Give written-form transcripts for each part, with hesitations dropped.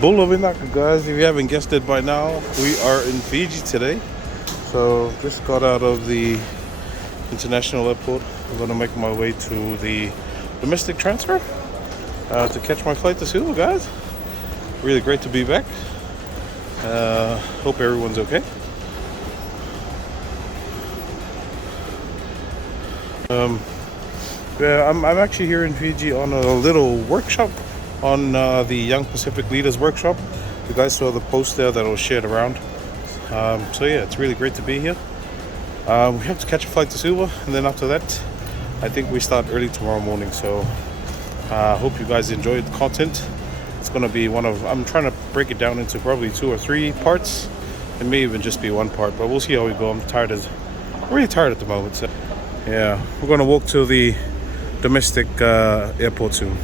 Bulavinaka, guys, if you haven't guessed it by now, we are in Fiji today. So just got out of the international airport. I'm gonna make my way to the domestic transfer to catch my flight to Suva, guys. Really great to be back. Hope everyone's okay. Yeah, I'm actually here in Fiji on a little workshop on the Young Pacific Leaders Workshop. You guys saw the post there that was shared around. So yeah, it's really great to be here. We have to catch a flight to Suva, and then after that, I think we start early tomorrow morning. So hope you guys enjoyed the content. It's gonna be I'm trying to break it down into probably 2 or 3 parts. It may even just be 1 part, but we'll see how we go. I'm really tired at the moment. So yeah, we're gonna walk to the domestic airport soon.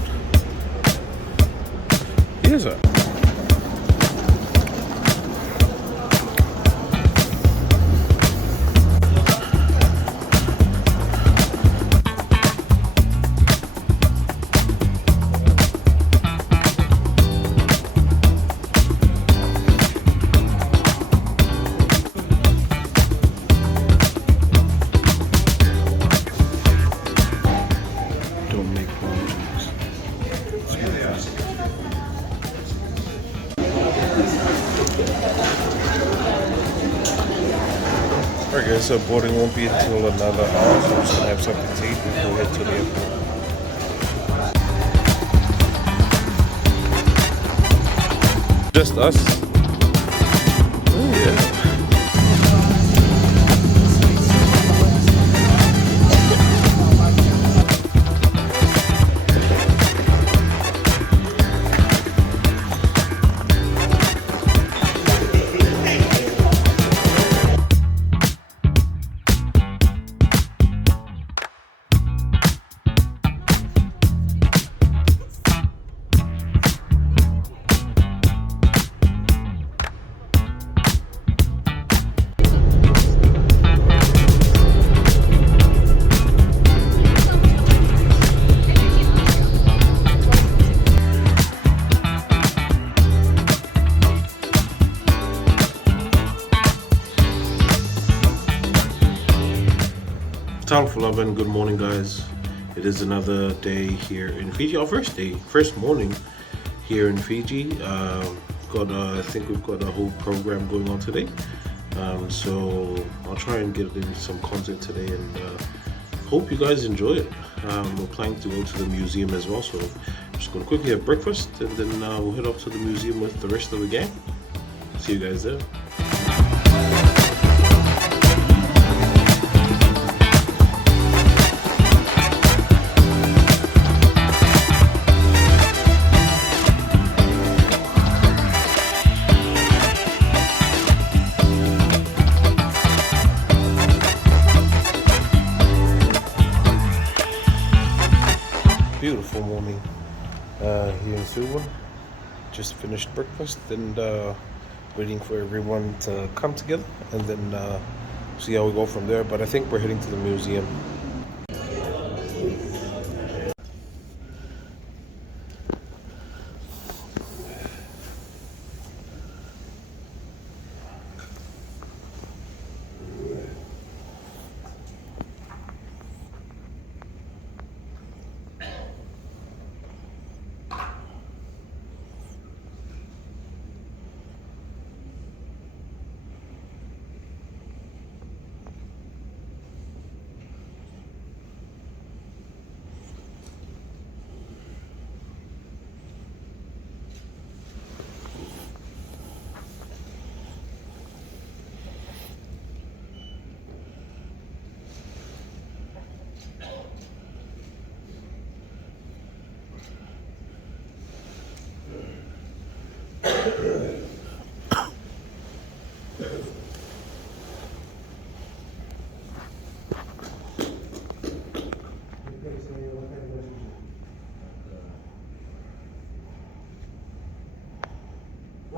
Here's it. Alright guys, so boarding won't be until another hour, so I'm just gonna have something to eat before we head to the airport. Just us? Oh yeah. Good morning, guys. It is another day here in Fiji. Our first morning here in Fiji. I think we've got a whole program going on today. So I'll try and get in some content today, and hope you guys enjoy it. We're planning to go to the museum as well, so I'm just going to quickly have breakfast, and then we'll head off to the museum with the rest of the gang. See you guys there. Beautiful morning here in Suva. Just finished breakfast and waiting for everyone to come together, and then see how we go from there. But I think we're heading to the museum.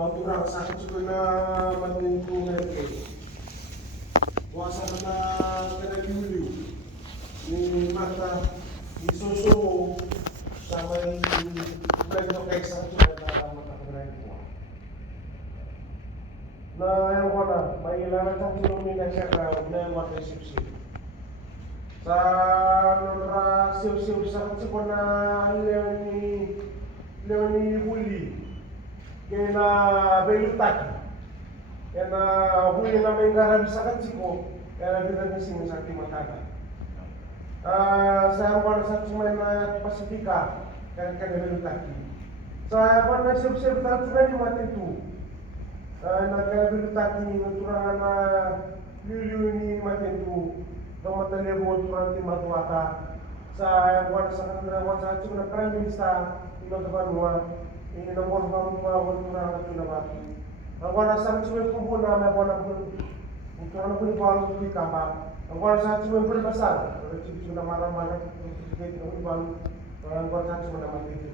Kurang sakit juga na manuntungan kayo. Wasa na kena dulu ni mata isusu sama blend kayak sama na yang wana may ilan ang lumina siya ka na makasipsip sa nara sip sa ko na leoni huli kaya na belutaki kaya na huli na may garan sa katsiko kaya na binagising sa ating matata sa wana sa tumay na Pasifika kaya na belutaki sa wana sip sa tumay ni matitu nagkabilitati naturangan na liliw ni matentu kamatalevo turanti matuata sa wana sa kanila sa tsuk na prime minister ino tabanwa ini nomor baru wana turangan na tunabati ang wana sa tsuk kubo na may wana pun turangan pun balu di kapa ang wana sa tsuk pun besar tsuk na marah-marah tsuk na balu ang wana sa tsuk na mati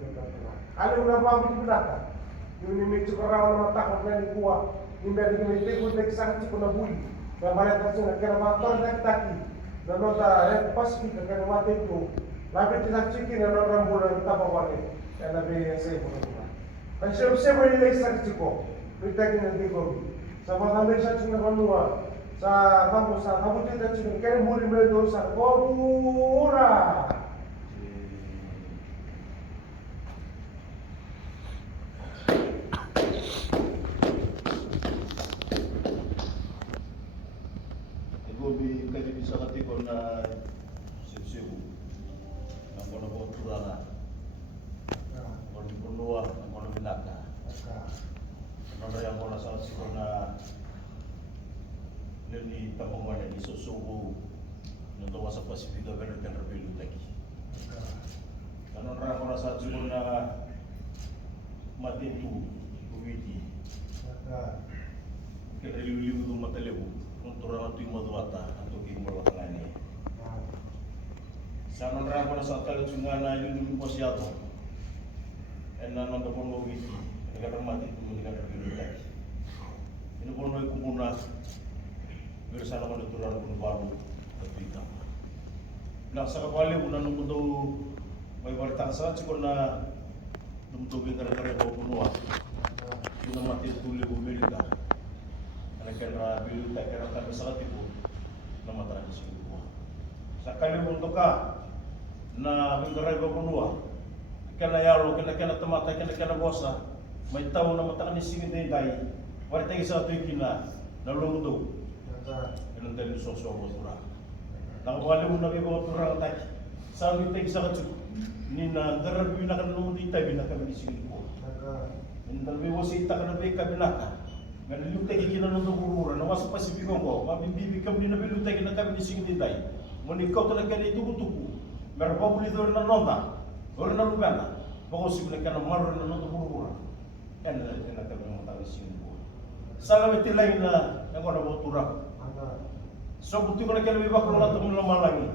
alam na babu pinaka ini mixu karawan na takot na ni kuwa imberi kami tegu tek sanci kuna bui na balik kasi na motor na taki na nota red Pasifika kaya mati itu lapit tidak cikin na rambulan tapawale kaya nabi say mo na ang siya mo nilay sanci ko pitaki na tigo sa mga sanci na kanua sa kamu sa kamu tidak cikin kaya muri mo sa komura Gobi kaji bisa katiko na sipsibu na kono ko turana kono punua na kono binaka kono yang kono sa siko na nini tamongwana ni sosubu na tawa sa Pasifika bener kan rebilu tagi kono ra kono sa siko na matitu kuwiti kena liu-liu tu matalebu untuk orang tu maduata atau kimur wakilani. Sama orang pada saat kali cuma na yun posiato. Ena nanda pun mau witi, negara mati tu negara birutai. Ini pun mau kumuna bersama dengan turun pun baru terpita. Nak sakapali pun nanu tu mai bertangsa cikgu na nuntu negara bau punua. Ina mati tu lebu Amerika. Kena bilu tak kena tak besar itu nama tradisi itu. Sekali untuk na bingkarai berpunua, kena yalo kena temata kena bosa, mai tahu nama tak ni sini dai. Warta kisah tu kina, lalu mutu. Kena tadi sosok botura. Nang wali mun nabi botura tak. Sabi tak kisah tu ni na darab bina kan lumu di tabi nak kami di sini. Ini tapi wasita kan nabi kabinaka. Ngana luta ki kina nundu burura na wasa Pasifika ko mabibibi kam ni nabi luta ki na kami di sing ditay moni ko to nakani tuku mer babuli do na nonda do na lubana bako sibule kana marro na nundu burura en na kami mo tawi sing ko sala meti lagi na ngona botura so buti ko na kana biba ko na to mo malangi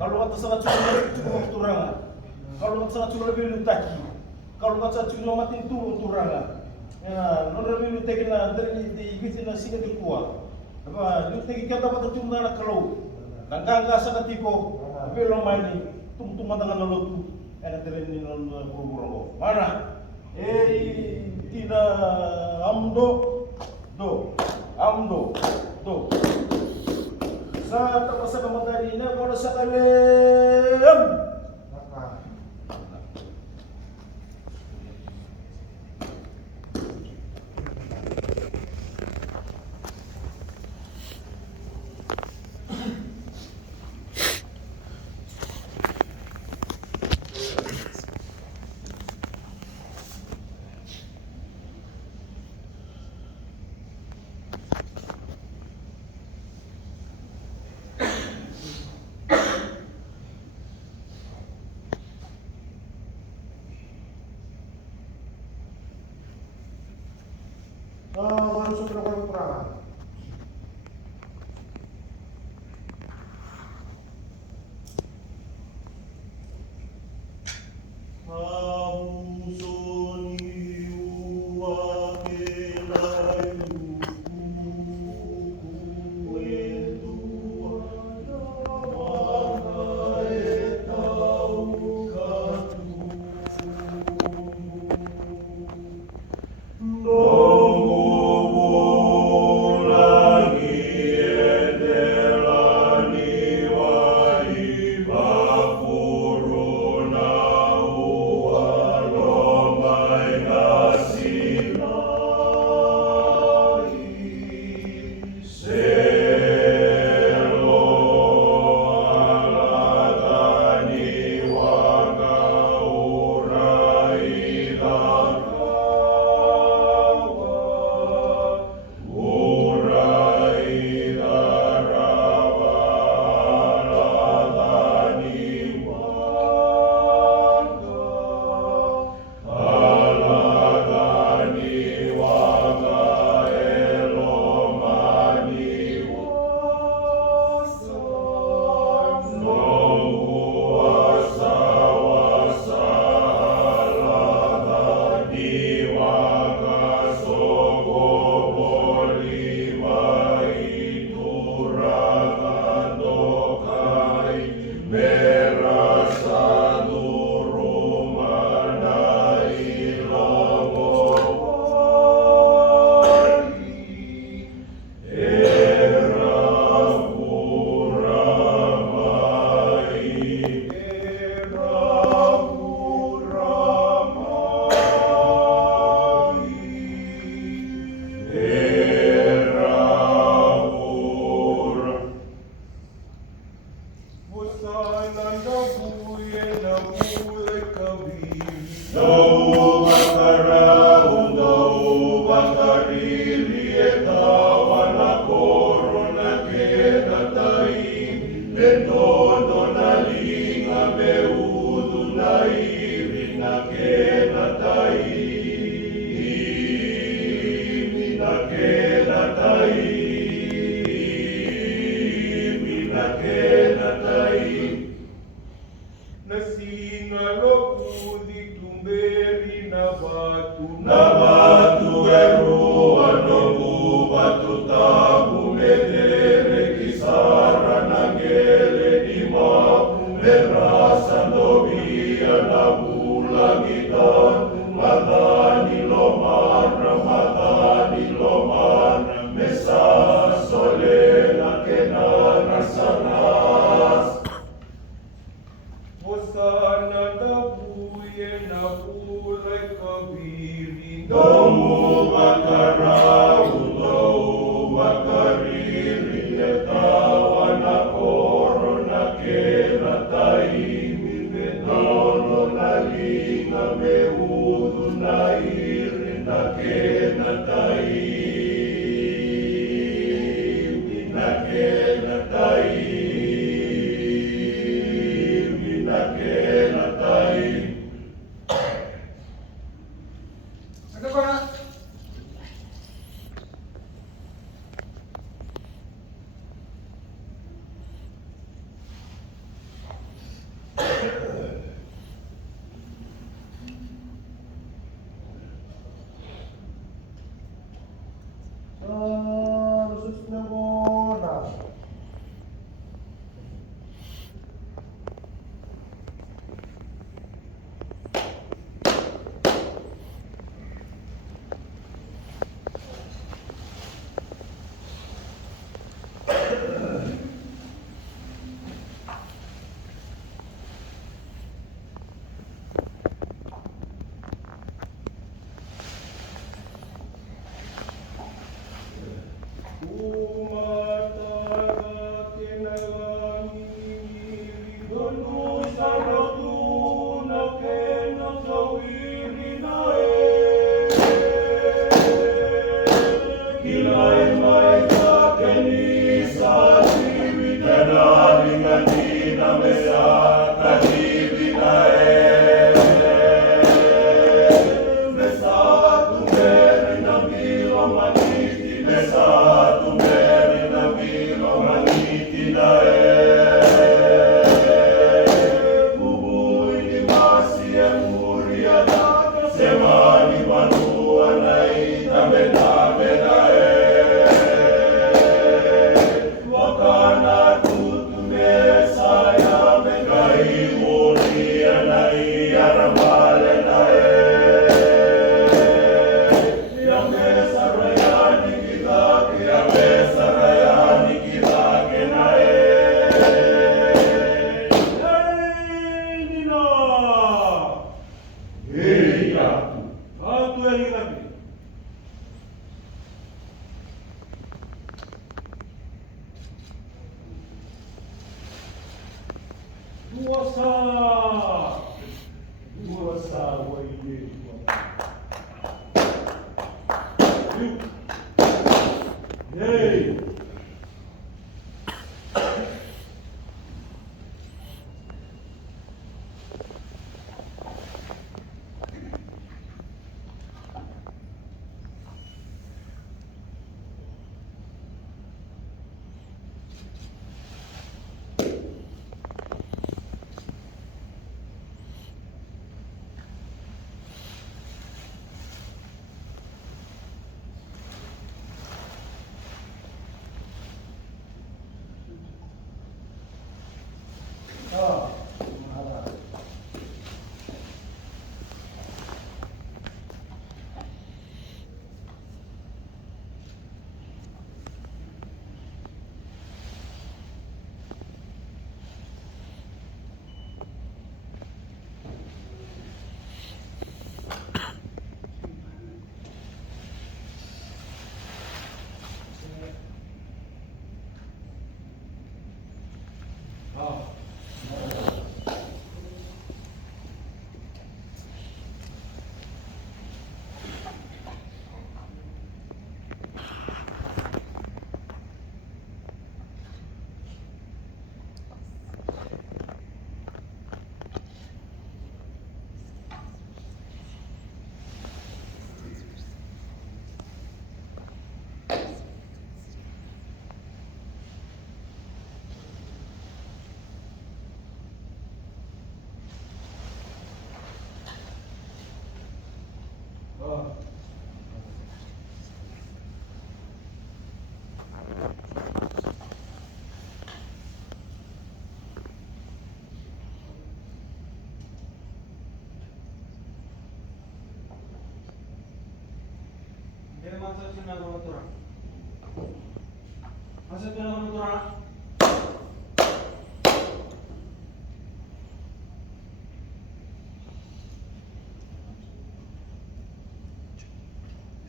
kalau kata sangat cukup turanga kalau kata sangat cukup lebih lutaki kalau kata cukup mati turun turanga ya, nora bilu tegina dari di bitina singa di kuwa. Apa, lu tegi kita dapat tunda na kalau. Nangga sa katiko, belo mani, tum matanga na lotu. Ana tere ni no buru mana? Tina amdo do. Sa tapasa kamatari na kono sa kalem. Baru sudah kurang.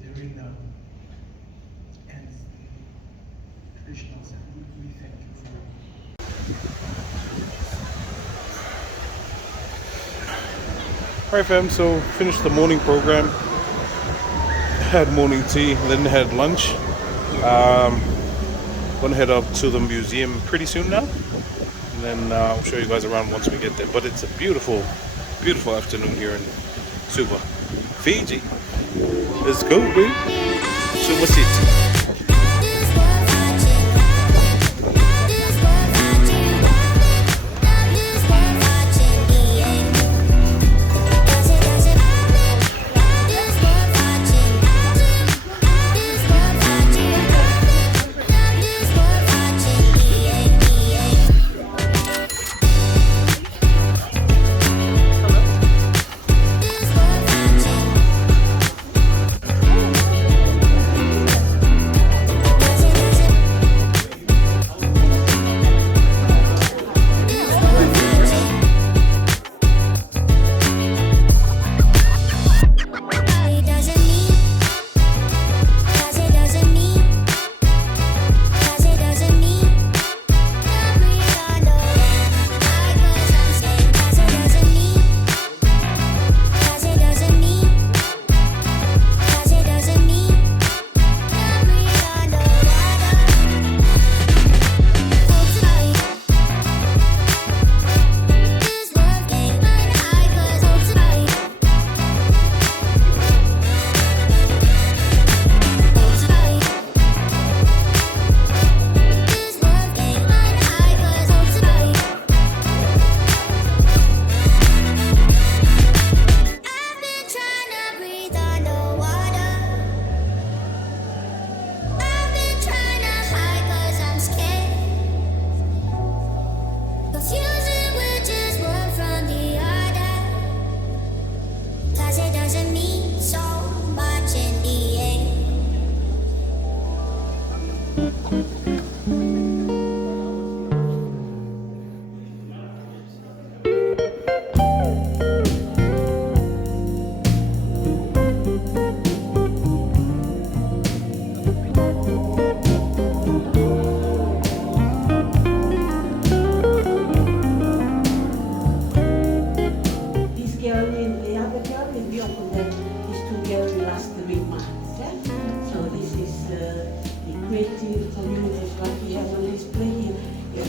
During the and traditional ceremony, we thank you for Alright fam, so finished the morning program, had morning tea, then had lunch. Gonna head up to the museum pretty soon now, and then I'll show you guys around once we get there. But it's a beautiful, beautiful afternoon here in Suva, Fiji. Let's go, baby. Suva City.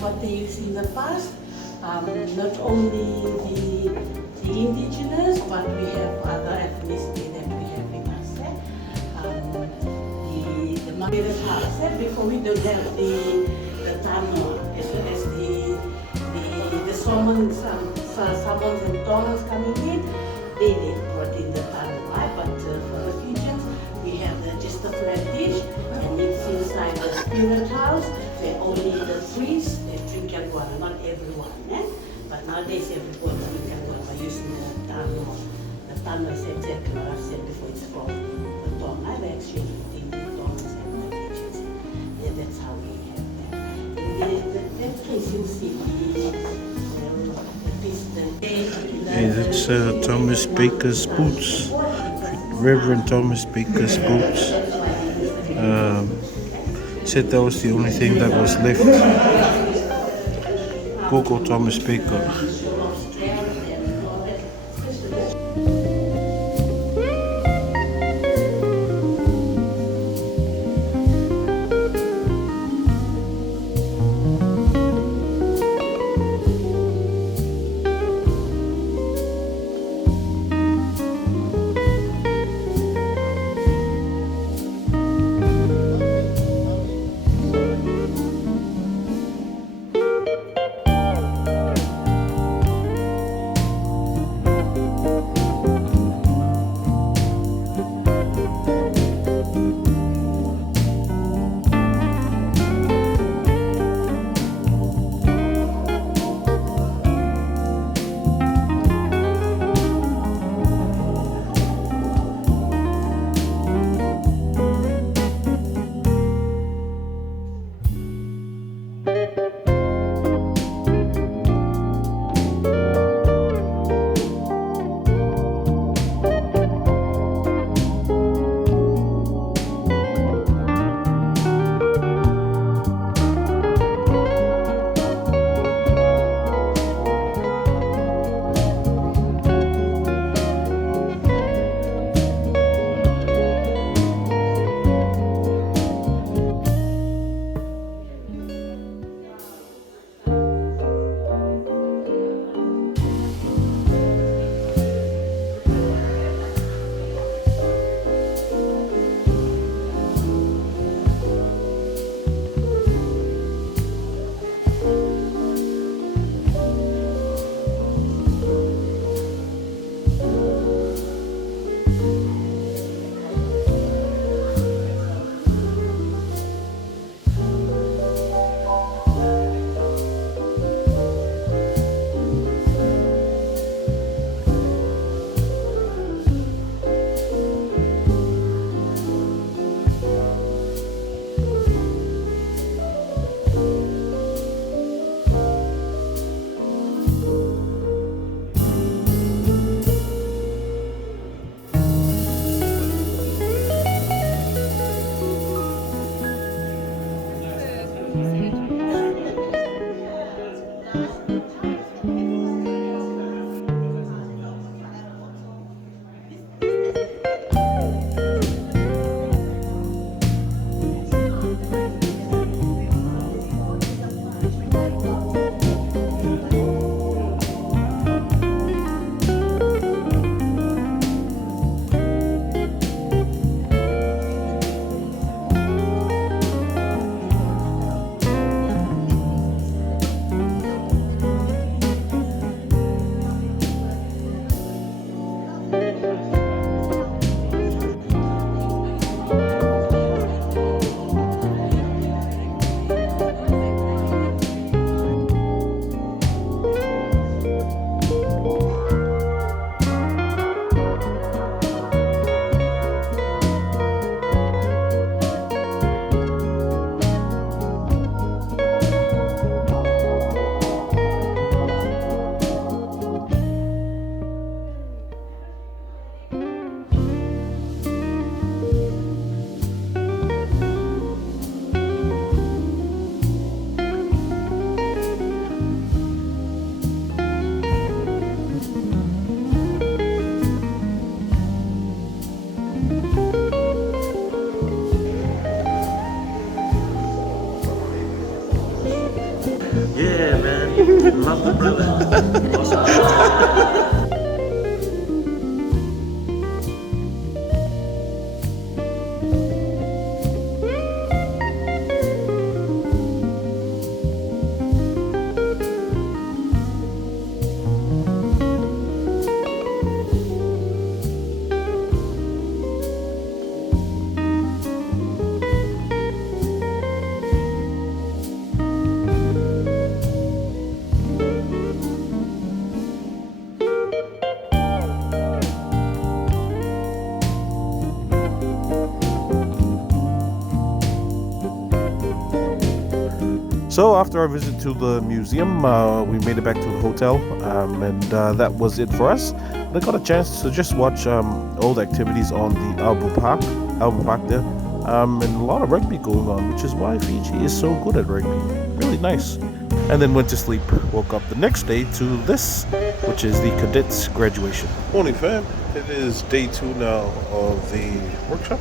What they used in the past, not only the indigenous, but we have other ethnicity that we have in us. The Maori house, before we don't have the tano, as well as the Samoans and Tongas coming in, they brought in the tano, right? But for the Fijians, we have just the flat dish, and it's inside the spirit house, where only the priests drink and water, not everyone. But nowadays everyone drink and water by using the tano. The tano is exactly what I've said before, it's called the tong. I've actually eaten the tongs and the Fijians. Yeah, that's how we have that. In that case you'll see Hey, that's Thomas Baker's boots. Reverend Thomas Baker's boots. Said that was the only thing that was left. Gogo Thomas Baker. So after our visit to the museum, we made it back to the hotel, and that was it for us. I got a chance to just watch old activities on the Album Park there, and a lot of rugby going on, which is why Fiji is so good at rugby. Really nice. And then went to sleep. Woke up the next day to this, which is the cadets graduation. Morning, fam. It is day 2 now of the workshop.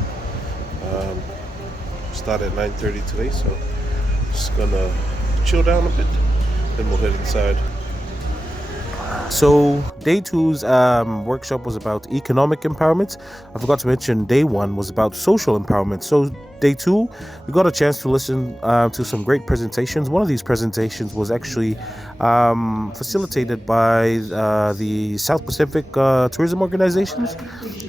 Start at 9:30 today, so just gonna chill down a bit, then we'll head inside. So day 2's workshop was about economic empowerment. I forgot to mention day 1 was about social empowerment. So day 2, we got a chance to listen to some great presentations. One of these presentations was actually facilitated by the South Pacific tourism organizations,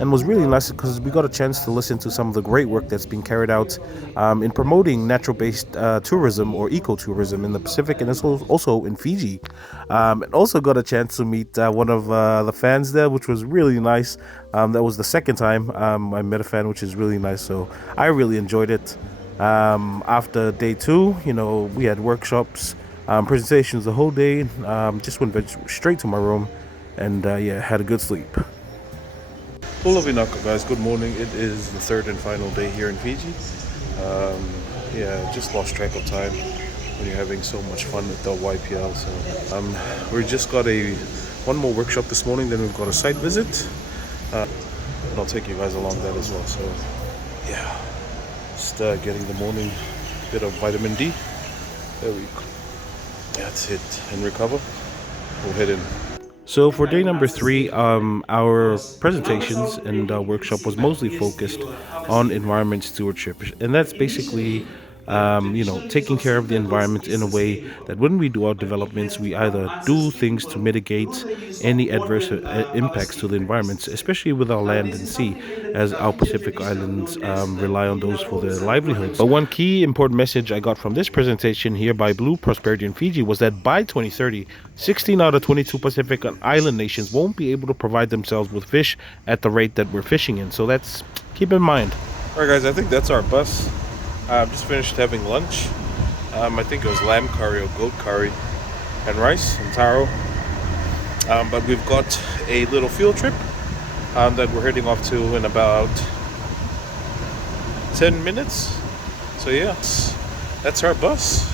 and was really nice because we got a chance to listen to some of the great work that's being carried out in promoting natural-based tourism or ecotourism in the Pacific, and also in Fiji. And also got a chance to meet one of the fans there, which was really nice. That was the second time I met a fan, which is really nice. So I really enjoyed it. After day 2, we had workshops, presentations the whole day. Just went straight to my room, and had a good sleep. Aloha vinaka, guys. Good morning. It is the 3rd and final day here in Fiji. Just lost track of time when you're having so much fun with the YPL. So we just got one more workshop this morning. Then we've got a site visit. And I'll take you guys along that as well. So just getting the morning bit of vitamin D. There we go. That's it. And recover. We'll head in. So for day number 3, our presentations and workshop was mostly focused on environment stewardship, and that's basically taking care of the environment in a way that when we do our developments, we either do things to mitigate any adverse impacts to the environment, especially with our land and sea, as our Pacific Islands rely on those for their livelihoods. But one key important message I got from this presentation here by Blue Prosperity in Fiji was that by 2030, 16 out of 22 Pacific Island nations won't be able to provide themselves with fish at the rate that we're fishing in. So that's keep in mind. All right, guys, I think that's our bus. Just finished having lunch. I think it was lamb curry or goat curry and rice and taro. But we've got a little field trip that we're heading off to in about 10 minutes. So that's our bus.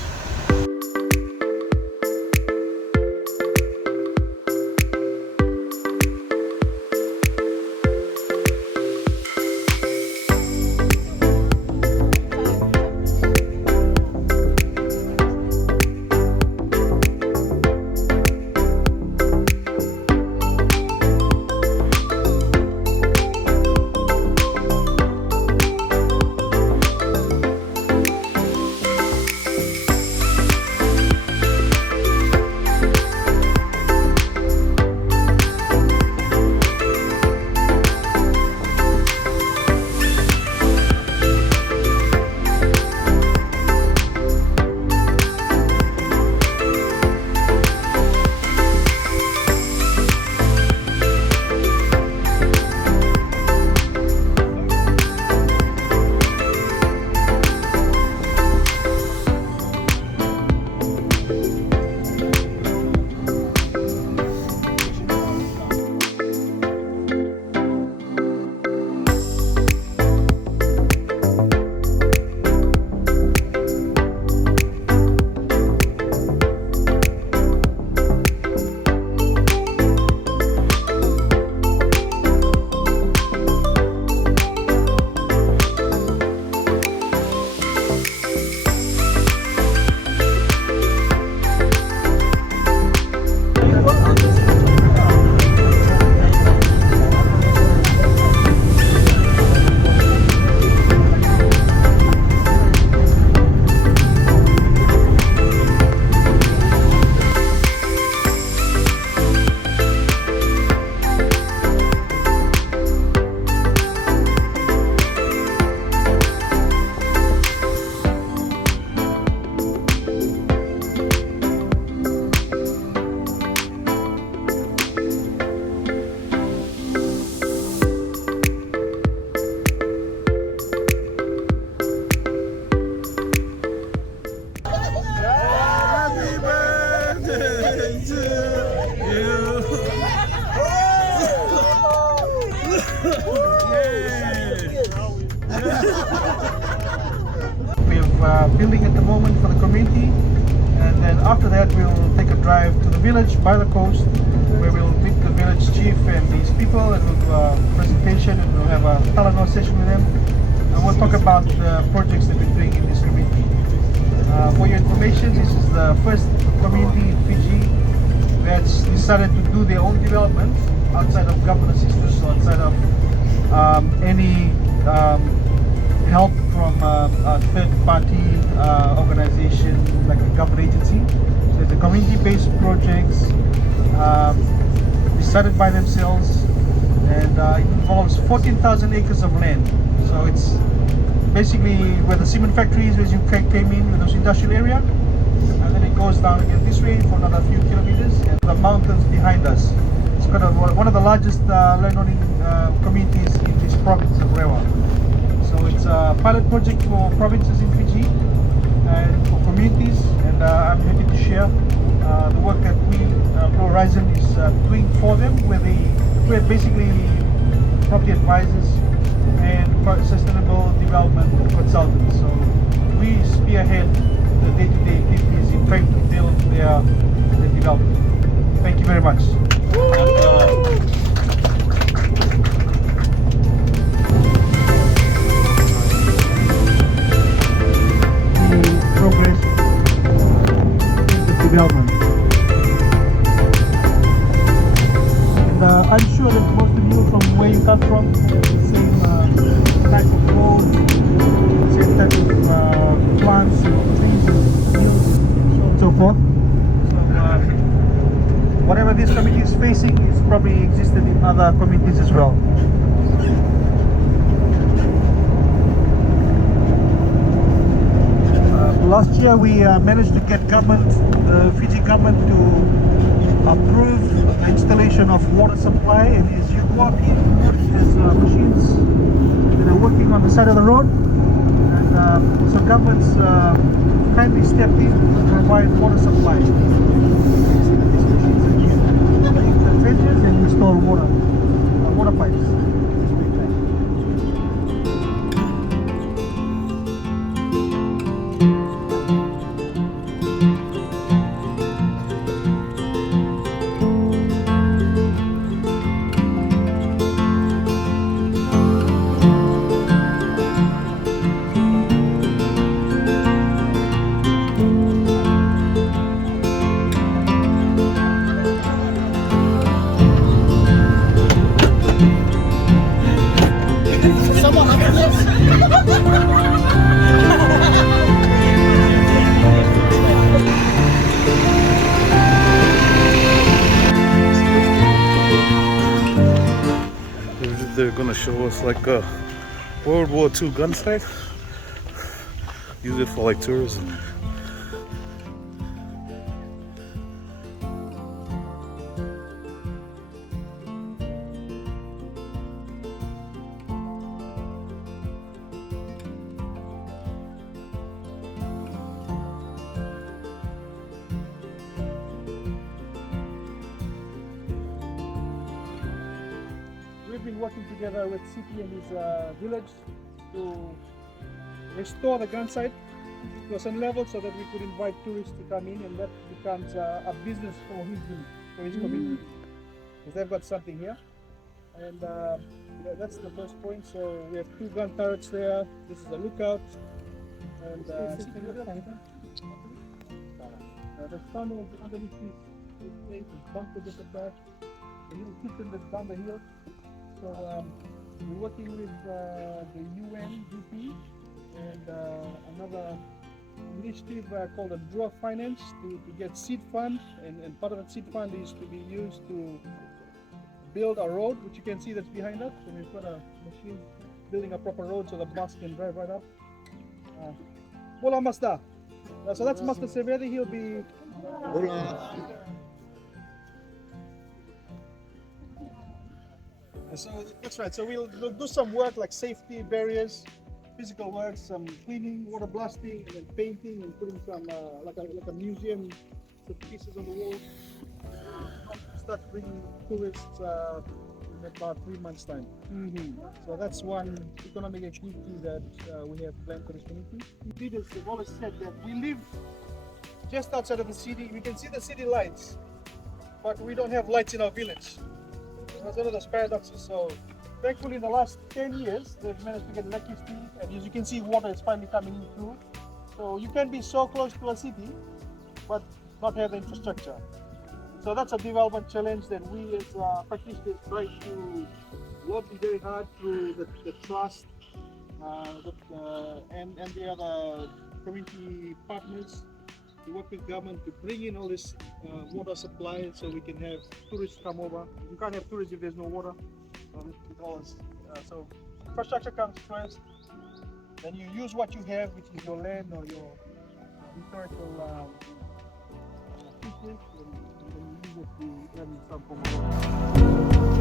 building at the moment for the community. And then after that, we'll take a drive to the village by the coast, where we'll meet the village chief and his people, and we'll do a presentation, and we'll have a Talanoa session with them. And we'll talk about the projects that we're doing in this community. For your information, this is the first community in Fiji that's decided to do their own development outside of government assistance, or outside of any help from a third-party organization like a government agency. So the community-based projects decided by themselves, and it involves 14,000 acres of land. So it's basically where the cement factories, as you came in with those industrial area, and then it goes down again this way for another few kilometers, and the mountains behind us. It's got one of the largest landowning communities in this province of Rewa. So it's a pilot project for provinces in Fiji and for communities, and I'm happy to share the work that we, Blue Horizon, is doing for them, where we're basically property advisors and sustainable development consultants. So we spearhead the day-to-day activities in trying to build their development. Thank you very much. Progress in development. And I'm sure that most of you from where you come from have the same type of roads, same type of plants, trees, hills, so on and so forth. So whatever this community is facing is probably existed in other communities as well. Last year we managed to get the Fiji government to approve the installation of water supply, and as you go up here, there's machines that are working on the side of the road, and so governments kindly stepped in to provide water supply. These machines are here, make the trenches and install water pipes. They're gonna show us like a World War II gun sight. Use it for like tourism. We've been working together with CP and his village to restore the gun site to a certain level so that we could invite tourists to come in, and that becomes a business for his community. Because they've got something here, and that's the first point. So we have 2 gun turrets there. This is a lookout, and the tunnel underneath this place is bunker just at back. The little kitchen that's down the hill. So we're working with the UN GP and another initiative called the Draw Finance to get seed fund, and part of that seed fund is to be used to build a road, which you can see that's behind us. So we've got a machine building a proper road so the bus can drive right up. Bola Master. So that's Master Severi. He'll be. So that's right. So we'll do some work like safety barriers, physical work, some cleaning, water blasting, and then painting and putting some like a museum pieces on the wall. Start bringing tourists in about 3 months' time. So that's one economic activity that we have planned for this community. Leaders have always said that we live just outside of the city. We can see the city lights, but we don't have lights in our village. That's one of those paradoxes. So thankfully in the last 10 years, they've managed to get electricity, and as you can see, water is finally coming in through. So you can be so close to a city, but not have the infrastructure. So that's a development challenge that we as practitioners try to lobby very hard through the trust and the other community partners to work with government to bring in all this water supply so we can have tourists come over. You can't have tourists if there's no water. So infrastructure comes first, then you use what you have, which is your land or your historical features, and then you use it to earn some form of water.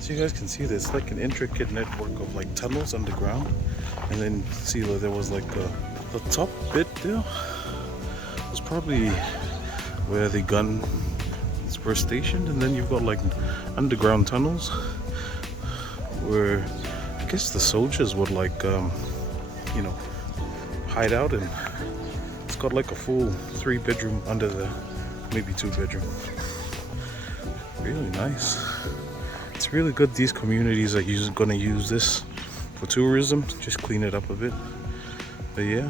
So you guys can see this like an intricate network of like tunnels underground, and then see that there was like the top bit there was probably where the guns were stationed, and then you've got like underground tunnels where I guess the soldiers would like you know, hide out, and it's got like a full 3-bedroom under there, maybe 2-bedroom. Really nice. It's really good these communities are gonna use this for tourism, just clean it up a bit. But yeah.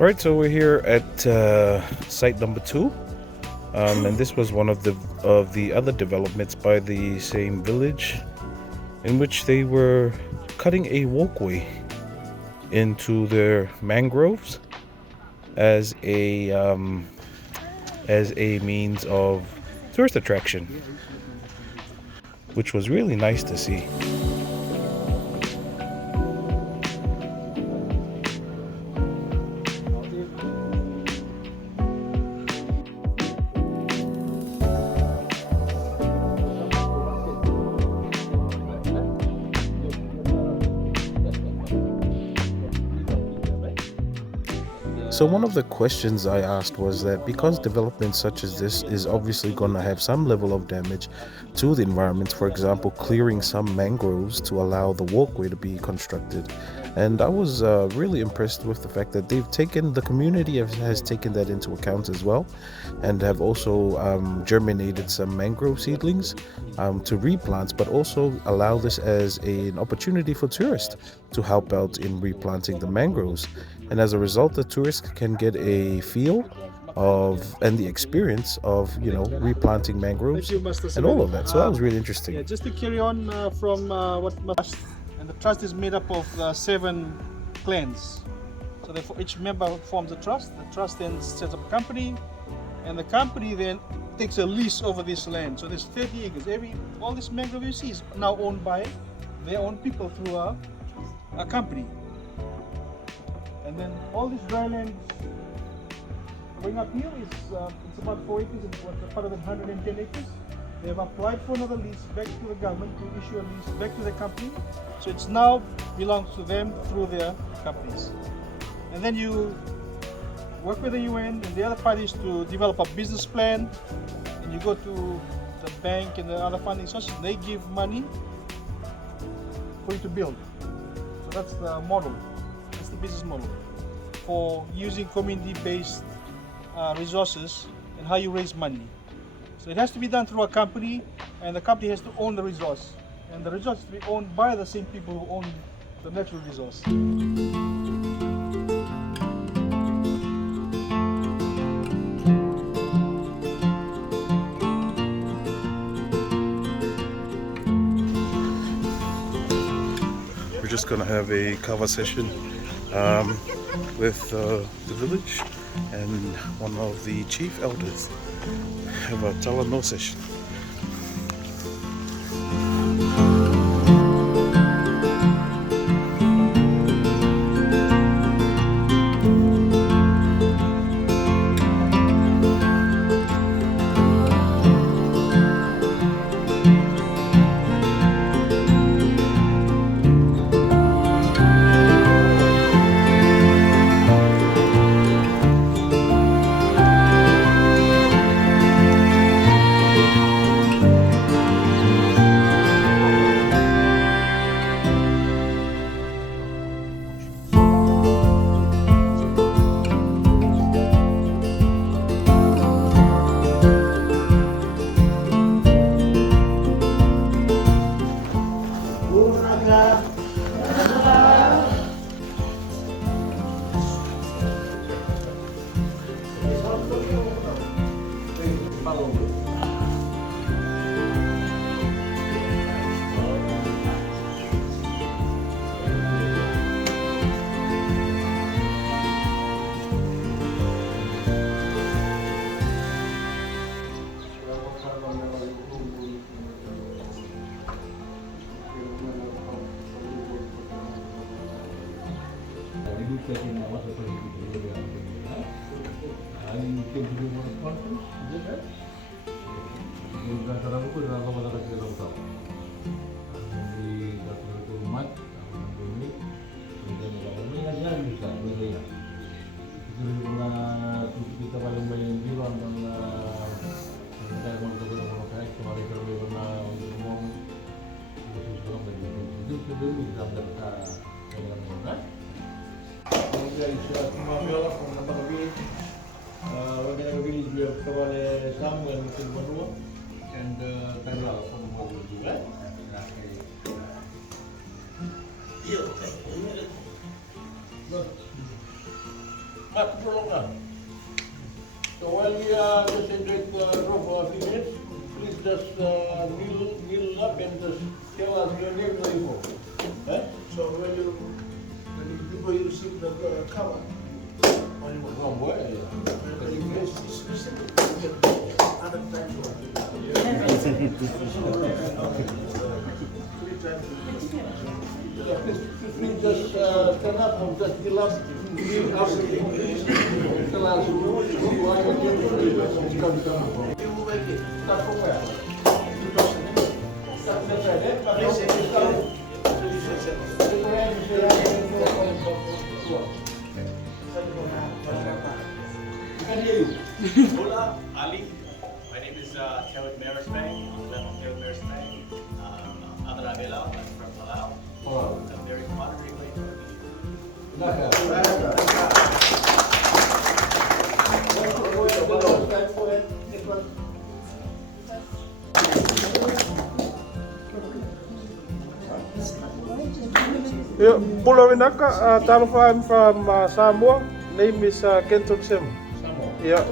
Alright, so we're here at site number 2, and this was one of the other developments by the same village, in which they were cutting a walkway into their mangroves as a means of tourist attraction, which was really nice to see. So one of the questions I asked was that because development such as this is obviously going to have some level of damage to the environment, for example, clearing some mangroves to allow the walkway to be constructed. And I was really impressed with the fact that they've taken, the community has taken that into account as well, and have also germinated some mangrove seedlings to replant, but also allow this as an opportunity for tourists to help out in replanting the mangroves. And as a result, the tourists can get a feel of and the experience of, you know, replanting mangroves and all of that. So that was really interesting. Yeah, just to carry on from what and the trust is made up of 7 clans. So therefore each member forms a trust. The trust then sets up a company, and the company then takes a lease over this land. So there's 30 acres. All this mangrove you see is now owned by their own people through a company. And then all this dry land going up here is it's about 4 acres, and what's part of it 110 acres. They have applied for another lease back to the government to issue a lease back to the company. So it's now belongs to them through their companies. And then you work with the UN and the other parties to develop a business plan, and you go to the bank and the other funding sources. They give money for you to build. So that's the model. That's the business model for using community-based resources and how you raise money. So it has to be done through a company, and the company has to own the resource, and the resource has to be owned by the same people who own the natural resource. We're just gonna have a conversation with the village and one of the chief elders. Have a Talano session. We have Samoan and Tangal from juga. But so while we are just enjoying the drop for a few minutes, please just kneel up and just tell us your name and info. So when you before you receive the cover, Wrong boy. when you receive it, you get other times. Please just stand up and just give us tell us who are your name. You make it. Start from where? Start from where? Hola, Ali. My name is Kelly Marisbang. I'm Kelly Marisbang. Adra Bela, I'm from Palau. I'm very honored Yeah, Pulau Inaka, I'm from Samoa. Name is Kenton Sim. Yeah.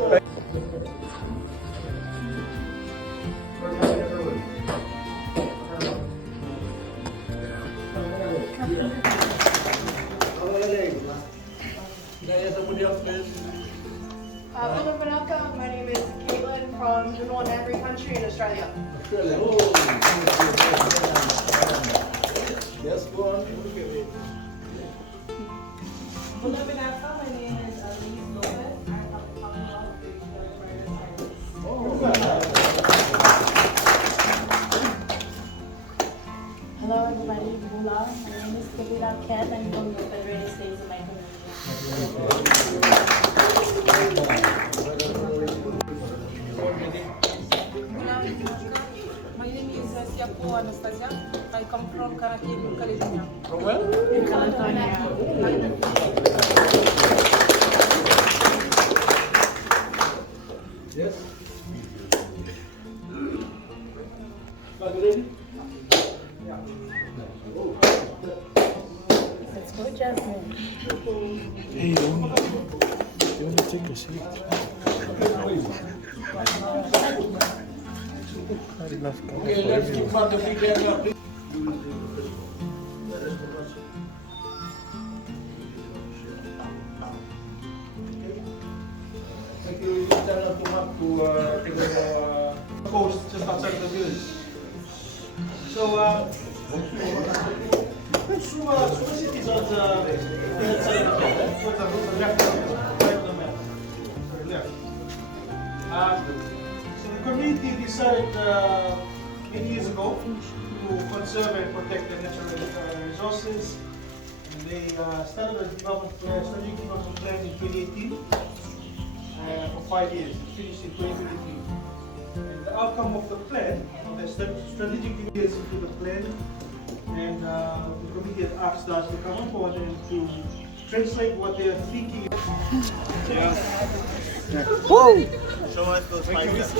somebody else, please. My name is Caitlin from the Northern Every country in Australia. Australia. Oh. Yes, go on. My name is Elise Lopez. I'm from the Commonwealth of British Hello everybody, Bula. My name is Kabila Kat. I'm from the Federated States of my community. My name is Siapo Anastasia. I come from Karaki, New Caledonia. From where? In California. Yes. Are you ready? Let's go, Jasmine. Hey, you want to take a seat? Not enough cover Okay, for let's everyone. keep on the big camera, please. Thank you. Stand up to take the Coast just outside of the village. So, Suva city is on the left side of the map, towards the left of the map. Sorry, left. So the community decided many years ago to conserve and protect the natural resources. And they started a development plan, strategic development plan in 2018 for 5 years. It finished in 2023. And the outcome of the plan, of the strategic years into the plan, and the committee has asked us to come on board and to translate what they are thinking. show us those five steps.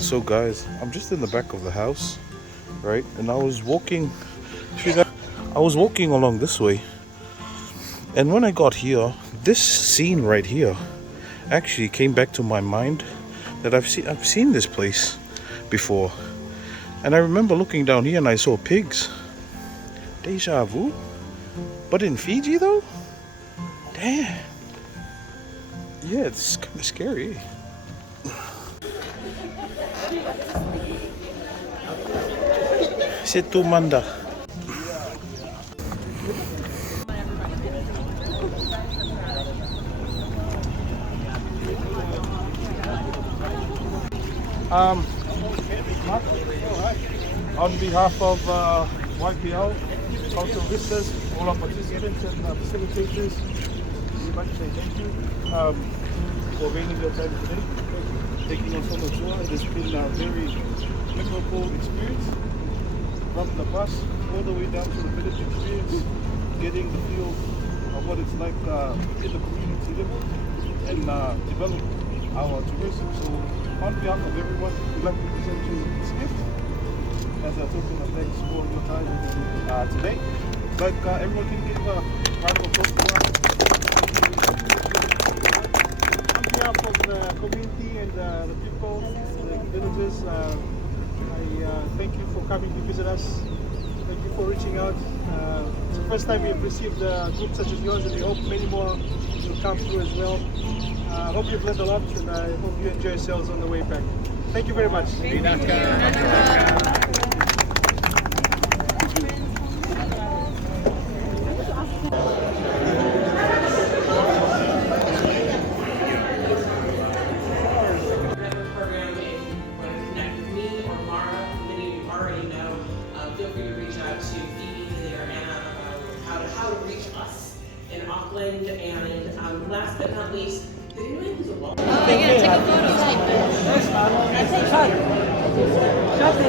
So guys, I'm just in the back of the house, right? And I was walking, I was walking along this way, and when I got here, this scene right here actually came back to my mind that I've seen this place before, and I remember looking down here and I saw pigs. Deja vu, but in Fiji though. Damn. Yeah, it's kind of scary. Situ Manda. On behalf of YPL, Council Vistas, all our participants and facilitators, we'd like to say thank you for availing your time today, taking us on the tour. It has been a very memorable experience. From the bus all the way down to the village experience, getting the feel of what it's like in the community level and develop our tourism. So on behalf of everyone, we'd like to present you this gift as a token of thanks for your time today. Like everyone can give a round of applause for us. On behalf of the community and the people, the villagers, I thank you for coming to visit us. Thank you for reaching out. It's the first time we have received a group such as yours, and we hope many more will come through as well. I hope you've learned a lot, and I hope you enjoy yourselves on the way back. Thank you very much. Program, if you want to connect with me or Mara, many of you already know, feel free to reach out to Phoebe or Anna about how to reach us in Auckland. And last but not least, did anyone use a wall? Oh, yeah, take a photo. I say,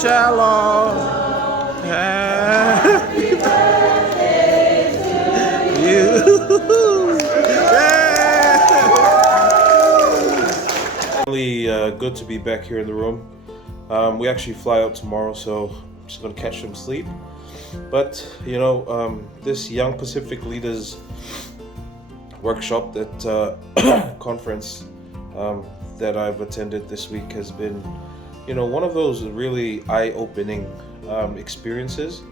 Shalom. Happy birthday to you. Really good to be back here in the room. We actually fly out tomorrow, so I'm just gonna catch some sleep. But you know, this Young Pacific Leaders workshop, that conference that I've attended this week, has been, you know, one of those really eye-opening experiences,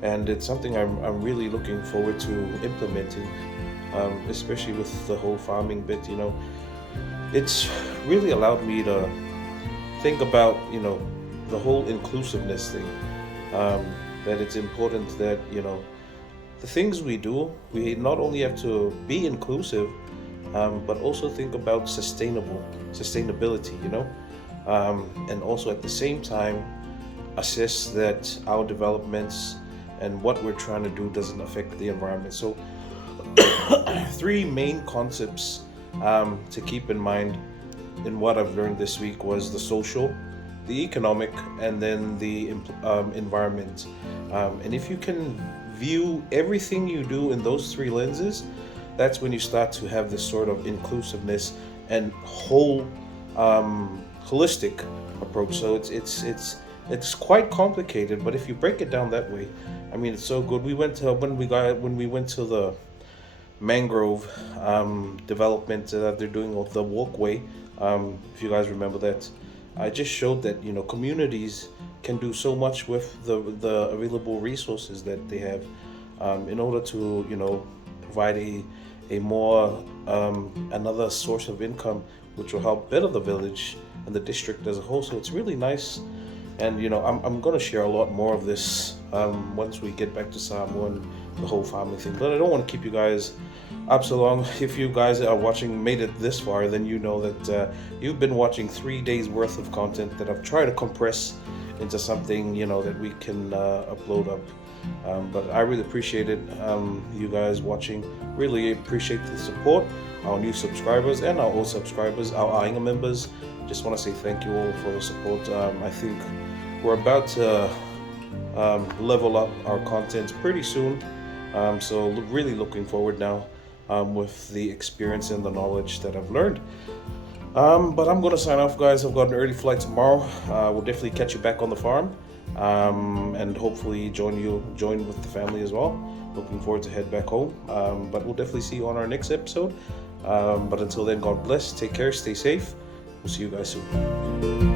and it's something I'm really looking forward to implementing, especially with the whole farming bit. You know, it's really allowed me to think about, you know, the whole inclusiveness thing, that it's important that, you know, the things we do, we not only have to be inclusive, but also think about sustainability, you know, and also at the same time assess that our developments and what we're trying to do doesn't affect the environment. So three main concepts to keep in mind in what I've learned this week was the social, the economic, and then the environment. And if you can view everything you do in those three lenses, that's when you start to have this sort of inclusiveness and whole holistic approach. So it's quite complicated, but if you break it down that way, I mean, it's so good. We went to when we went to the mangrove development that they're doing of the walkway. If you guys remember that, I just showed that, you know, communities can do so much with the available resources that they have, in order to, you know, provide a more another source of income, which will help better the village and the district as a whole. So it's really nice, and you know, I'm going to share a lot more of this once we get back to Samoa and the whole farming thing. But I don't want to keep you guys up so long. If you guys are watching, made it this far, then you know that you've been watching 3 days worth of content that I've tried to compress into something, you know, that we can upload up. But I really appreciate it, you guys watching. Really appreciate the support, our new subscribers and our old subscribers, our AINGA members. Just want to say thank you all for the support. I think we're about to level up our content pretty soon, so really looking forward now with the experience and the knowledge that I've learned. But I'm going to sign off, guys. I've got an early flight tomorrow. We'll definitely catch you back on the farm, and hopefully join with the family as well. Looking forward to head back home, but we'll definitely see you on our next episode. But until then, God bless, take care, stay safe. We'll see you guys soon.